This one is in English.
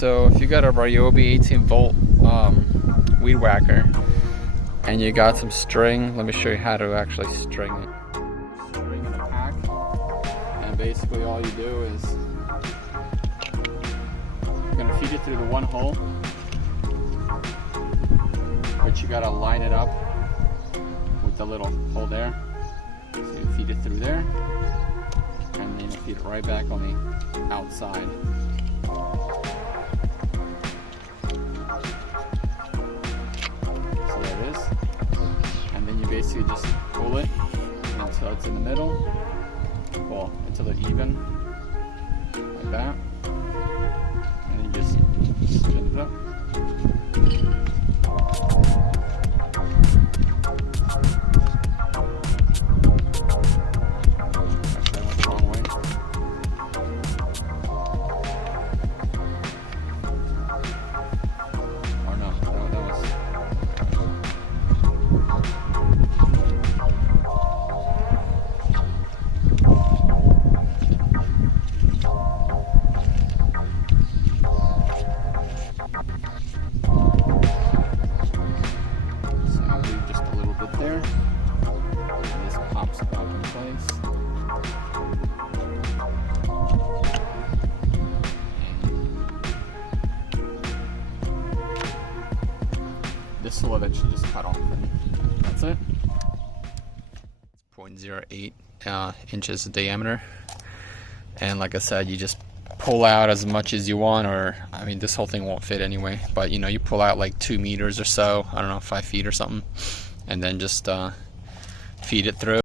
So if you got a Ryobi 18 volt weed whacker and you got some string, let me show you how to actually string it. String in a pack, and basically all you do is you're gonna feed it through the one hole, but you gotta line it up with the little hole there. So you feed it through there, and then you feed it right back on the outside. So there it is. And then you basically just pull it until it's in the middle, well, until it's even, like that. And then you just spin it up. This will eventually just cut off, and that's it. 0.08 inches in diameter, and like I said, you just pull out as much as you want, or I mean this whole thing won't fit anyway, but you know, you pull out like 2 meters or so, I don't know, 5 feet or something, and then just feed it through.